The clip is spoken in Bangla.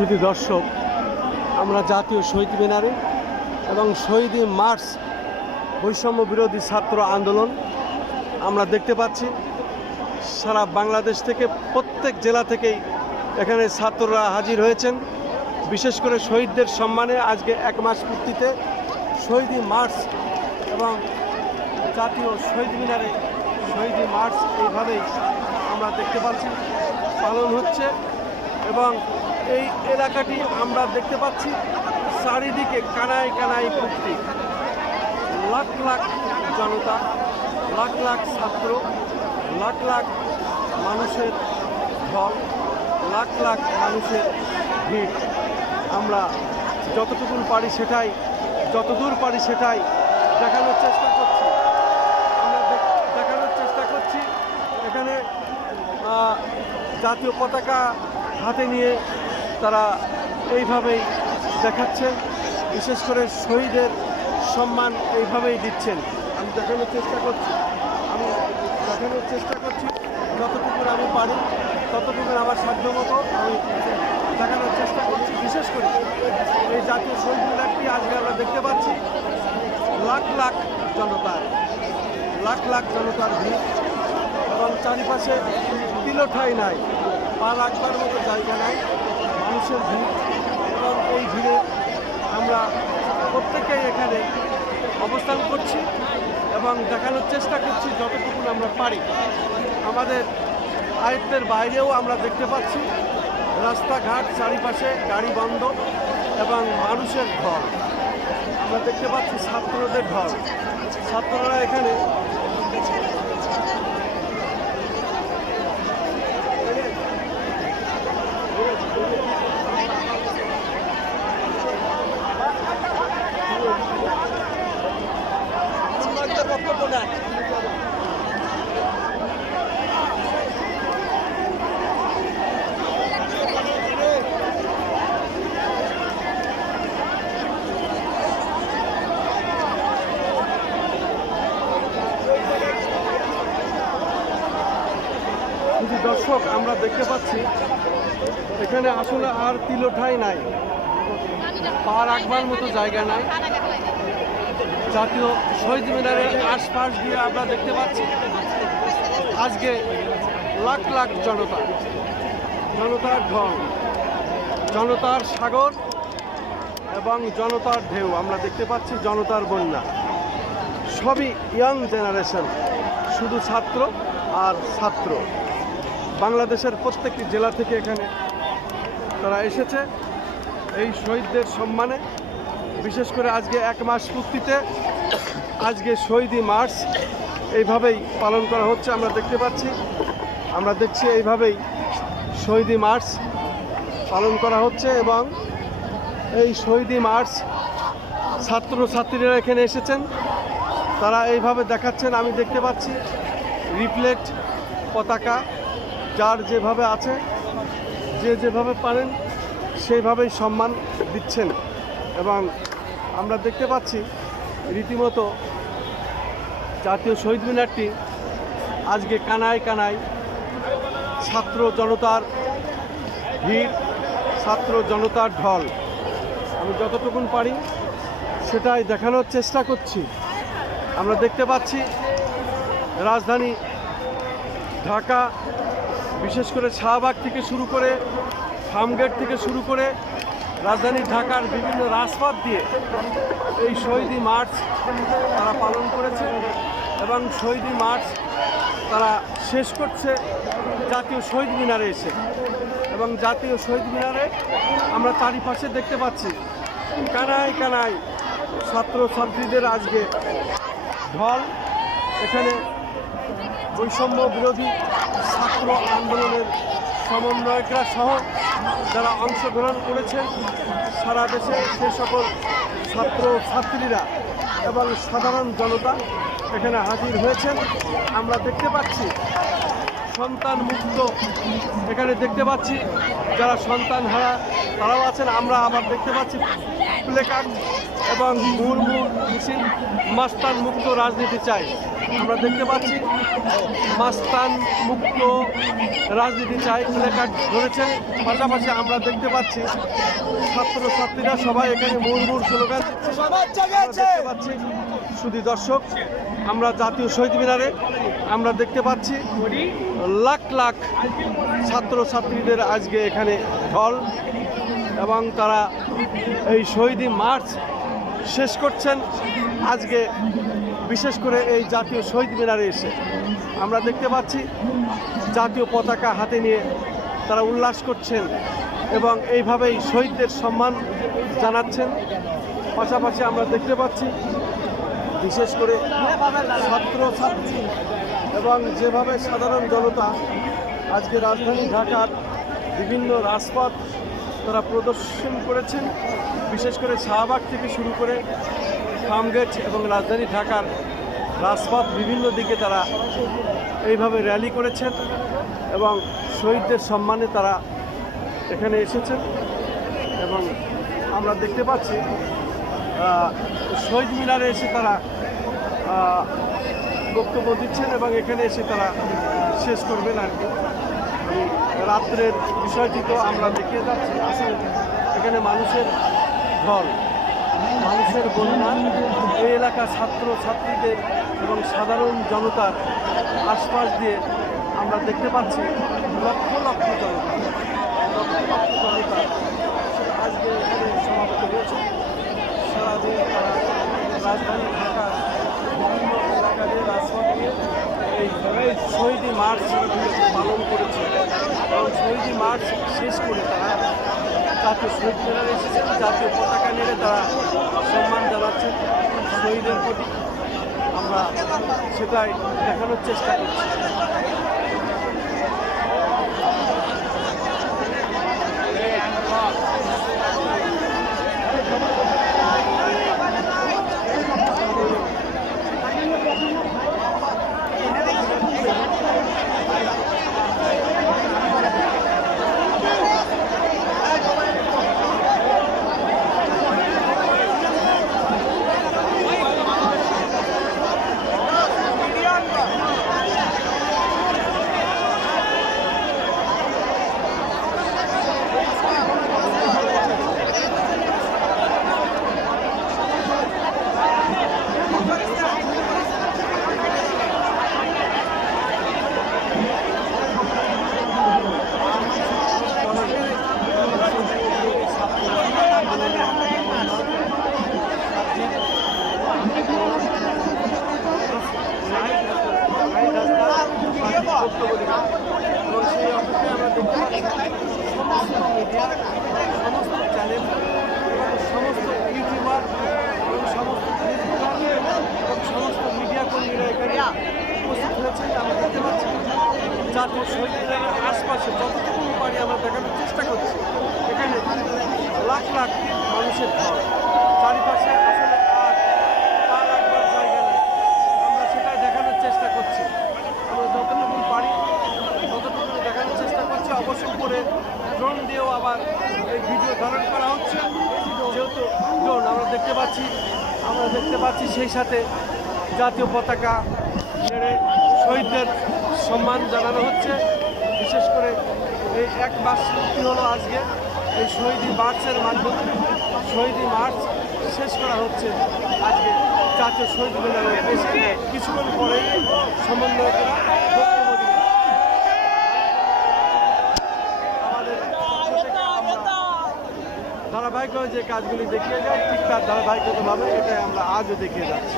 শুধু দর্শক, আমরা জাতীয় শহীদ মিনারে এবং শহীদ মার্চ বৈষম্য বিরোধী ছাত্র আন্দোলন আমরা দেখতে পাচ্ছি। সারা বাংলাদেশ থেকে প্রত্যেক জেলা থেকেই এখানে ছাত্ররা হাজির হয়েছেন। বিশেষ করে শহীদদের সম্মানে আজকে এক মাস পূর্তিতে শহীদ মার্চ এবং জাতীয় শহীদ মিনারে শহীদ মার্চ এইভাবেই আমরা দেখতে পাচ্ছি, পালন হচ্ছে এবং এই এলাকাটি আমরা দেখতে পাচ্ছি। চারিদিকে কানায় কানায় ভর্তি লাখ লাখ জনতা, লাখ লাখ ছাত্র, লাখ লাখ মানুষের ঢল, লাখ লাখ মানুষের ভিড়। আমরা যতটুকু পারি সেটাই, যতদূর পারি সেটাই দেখানোর চেষ্টা করছি। আমরা দেখ- দেখানোর চেষ্টা করছি। এখানে জাতীয় পতাকা হাতে নিয়ে তারা এইভাবেই দেখাচ্ছেন বিশেষ করে শহীদের সম্মান এইভাবেই দিচ্ছেন। আমি দেখানোর চেষ্টা করছি। আমি দেখানোর চেষ্টা করছি। যতটুকু আমি পারি ততটুকু আমার সাধ্য মতো আমি দেখানোর চেষ্টা করছি। বিশেষ করে এই জাতীয় শহীদ মিনারটি আজকে আমরা দেখতে পাচ্ছি। লাখ লাখ জনতার, লাখ লাখ জনতার ভিড়। এবং চারিপাশে তিলোঠাই নাই পা রাখবার মতো জায়গা নাই। মানুষের ভিড় এবং এই ভিড়ে আমরা প্রত্যেকেই এখানে অবস্থান করছি এবং দেখানোর চেষ্টা করছি যতটুকু আমরা পারি। আমাদের আয়ত্তের বাইরেও আমরা দেখতে পাচ্ছি রাস্তাঘাট চারিপাশে গাড়ি বন্ধ এবং মানুষের ঘর। আমরা দেখতে পাচ্ছি ছাত্রদের ঘর। ছাত্ররা এখানে বক্তব্য দেন শুধু দর্শক, আমরা দেখতে পাচ্ছি, এখানে আসলে আর তিলোঠাই নাই। পা রাখবার মতো জায়গা নাই। জাতীয় শহীদ মিনারের আশপাশ দিয়ে আমরা দেখতে পাচ্ছি, আজকে লাখ লাখ জনতা, জনতার ঢং জনতার সাগর এবং জনতার ঢেউ, আমরা দেখতে পাচ্ছি জনতার বন্যা। সবই ইয়াং জেনারেশন শুধু ছাত্র আর ছাত্র। বাংলাদেশের প্রত্যেকটি জেলা থেকে এখানে তারা এসেছে এই শহীদদের সম্মানে। বিশেষ করে আজকে এক মাস পূর্তিতে আজকে শহীদি মার্চ এইভাবেই পালন করা হচ্ছে, আমরা দেখতে পাচ্ছি। আমরা দেখছি এইভাবেই শহীদি মার্চ পালন করা হচ্ছে এবং এই শহীদি মার্চ ছাত্র ছাত্রীরা এখানে এসেছেন। তারা এইভাবে দেখাচ্ছেন, আমি দেখতে পাচ্ছি। রিফ্লেক্ট পতাকা যার যেভাবে আছে, যে যেভাবে পারেন, সেইভাবেই সম্মান দিচ্ছেন। এবং আমরা দেখতে পাচ্ছি, রীতিমতো জাতীয় শহীদ মিনারটি আজকে কানায় কানায় ছাত্র জনতার ভিড়, ছাত্র জনতার ঢল। আমি যতটুকুন পারি সেটাই দেখানোর চেষ্টা করছি। আমরা দেখতে পাচ্ছি, রাজধানী ঢাকা বিশেষ করে শাহবাগ থেকে শুরু করে ফার্মগেট থেকে শুরু করে রাজধানী ঢাকার বিভিন্ন রাজপথ দিয়ে এই শহীদি মার্চ তারা পালন করেছে এবং শহীদি মার্চ তারা শেষ করছে জাতীয় শহীদ মিনারে এসে। এবং জাতীয় শহীদ মিনারে আমরা চারিপাশে দেখতে পাচ্ছি কানায় কানায় ছাত্র ছাত্রীদের আজকে ঢল। এখানে বৈষম্য বিরোধী ছাত্র আন্দোলনের সমন্বয়করা সহ যারা অংশগ্রহণ করেছেন, সারা দেশে সে সকল ছাত্র ছাত্রীরা এবং সাধারণ জনতা এখানে হাজির হয়েছেন। আমরা দেখতে পাচ্ছি সন্তান মুক্ত এখানে দেখতে পাচ্ছি যারা সন্তান হারা তারাও আছেন। আমরা আবার দেখতে পাচ্ছি প্লেকার্ড এবং মুর্মু মিছিল মাস্তান মুক্ত রাজনীতি চাই। আমরা দেখতে পাচ্ছি মাস্তান মুক্ত রাজনীতি চাই প্লেকার্ড ধরেছেন পাশাপাশি আমরা দেখতে পাচ্ছি ছাত্রছাত্রীরা সবাই এখানে মুরমুর স্লোগান দেখতে পাচ্ছি শুধু দর্শক আমরা জাতীয় শহীদ মিনারে আমরা দেখতে পাচ্ছি লাখ লাখ ছাত্রছাত্রীদের আজকে এখানে ঢল এবং তারা এই শহীদি মার্চ শেষ করছেন। আজকে বিশেষ করে এই জাতীয় শহীদ মিনারে এসে আমরা দেখতে পাচ্ছি জাতীয় পতাকা হাতে নিয়ে তারা উল্লাস করছেন এবং এইভাবেই শহীদদের সম্মান জানাচ্ছেন। পাশাপাশি আমরা দেখতে পাচ্ছি বিশেষ করে ছাত্র ছাত্রী এবং যেভাবে সাধারণ জনতা আজকে রাজধানী ঢাকার বিভিন্ন রাজপথ তারা প্রদর্শন করেছেন। বিশেষ করে শাহবাগ থেকে শুরু করে ফার্মগেট এবং রাজধানী ঢাকার রাজপথ বিভিন্ন দিকে তারা এইভাবে র্যালি করেছেন এবং শহীদদের সম্মানে তারা এখানে এসেছেন এবং আমরা দেখতে পাচ্ছি শহীদ মিনারে এসে তারা বক্তব্য দিচ্ছেন এবং এখানে এসে তারা শেষ করবেন আর কি। রাত্রের বিষয়টি তো আমরা দেখিয়ে যাচ্ছি। আসলে এখানে মানুষের ঢল মানুষের বন্যা। এই এলাকার ছাত্র, ছাত্রীদের এবং সাধারণ জনতার আশপাশ দিয়ে আমরা দেখতে পাচ্ছি লক্ষ লক্ষ জনতা লক্ষ লক্ষ জনতা আজকে এখানে সমাবেত হয়েছে। সারাদিন তারা রাজধানী ঢাকার বিভিন্ন এলাকা দিয়ে রাজপথ দিয়ে এই শহীদি মার্চ পালন করেছে। এবং শহীদি মার্চ শেষ করে তারা জাতীয় শহীদ মিনারে এসেছেন জাতীয় পতাকা নেড়ে তারা সম্মান জানাচ্ছেন শহীদের প্রতি। আমরা সেটাই দেখানোর চেষ্টা করছি বক্তব্য দিলাম এবং সেই অপেক্ষায় আমরা দেখতে পাচ্ছি সমস্ত মিডিয়া সমস্ত চ্যানেল এবং সমস্ত ইউটিউবার এবং সমস্ত ফেসবুকার এবং সমস্ত মিডিয়া কর্মীরা এখানে উপস্থিত হয়েছেন আমরা দেখতে পাচ্ছি জাতীয় শহীদ মিনারের আশপাশে যতটুকু পারি আমরা দেখানোর চেষ্টা করছি। এখানে লাখ লাখ মানুষের ঘর। চারিপাশে আসলে আর পা আমরা সেটাই দেখানোর চেষ্টা করছি। আমরা যতটুকু পারি ততটুকু দেখানোর চেষ্টা করছি। অবশ্য করে ড্রোন দিয়েও আবার এই ভিডিও ধারণ করা হচ্ছে। যেহেতু ড্রোন আমরা দেখতে পাচ্ছি, আমরা দেখতে পাচ্ছি সেই সাথে জাতীয় পতাকা শহীদদের সম্মান জানানো হচ্ছে। বিশেষ করে এই এক মাস কি হলো আজকে? এই শহীদি মার্চের মাধ্যমে, শহীদি মার্চ শেষ করা হচ্ছে আজকে জাতীয় শহীদ মিনারে। এসে কিছুক্ষণ পরে সমন্বয়করা বক্তব্য ধারাবাহিকভাবে যে কাজগুলি দেখিয়ে যায়, ঠিক তার ধারাবাহিকতাভাবে এটাই আমরা আজও দেখিয়ে যাচ্ছি।